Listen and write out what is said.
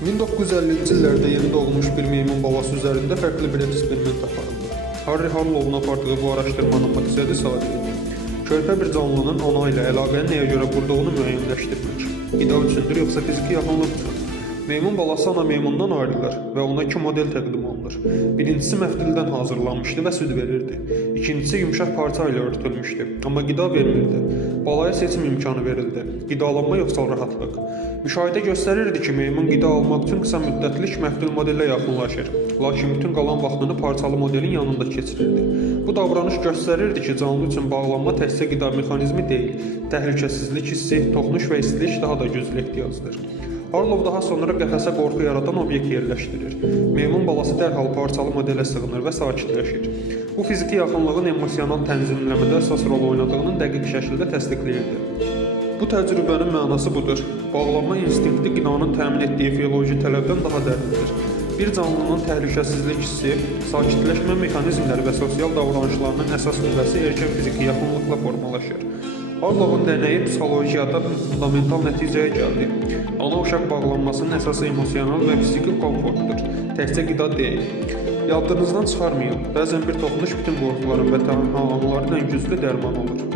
1950-ci illərdə yeni doğmuş bir meymun balası üzərində fərqli bir eksperiment aparıldı. Harry Harlow'un apardığı bu araşdırmanın məqsədi sadə idi. Körpə bir canlının ana ilə əlaqəni nəyə görə qurduğunu müəyyənləşdirmək. Qida üçündür, yoxsa fiziki yaxınlıq üçün? Meymun balası ana meymundan ayrılır və ona iki model təqdim olunur. Birincisi məftildən hazırlanmışdı və süd verirdi. İkincisi yumşaq parça ilə örtülmüşdü, amma qida vermirdi. Balaya seçim imkanı verildi. Qidalanma yoxsa rahatlıq. Müşahidə göstərirdi ki, meymun qida almaq üçün qısa müddətlik məftil modelə yaxınlaşır, lakin bütün qalan vaxtını parçalı modelin yanında keçirirdi. Bu davranış göstərirdi ki, canlı üçün bağlanma təkcə qida mexanizmi deyil, təhlükəsizlik hissi, toxunuş və istilik daha da güclü ehtiyacdır. Harlow daha sonra qəfəsə qorxu yaradan obyekt yerləşdirir. Meymun balası dərhal parçalı modelə sığınır və sakitləşir. Bu fiziki yaxınlığın emosional tənzimləmədə əsas rol oynadığını dəqiq şəkildə təsdiqləyirdi. Bu təcrübənin mənası budur. Bağlanma instinkti qidanın təmin etdiyi fioloji tələbdən daha dərindir. Bir canlının təhlükəsizlik hissi, sakitləşmə mexanizmləri və sosial davranışlarının əsas nüvəsi erkən fiziki yaxınlıqla formalaşır. Harlow'un denəyi psixologiyada fundamental nəticəyə gəldi. Ana-uşaq bağlanmasının əsası emosional və fiziki komfortdur, təkcə qida deyil. Yadınızdan çıxarmayın, bəzən bir toxunuş bütün qorxuların və tənhalıqların ən güclü dərmanı olur.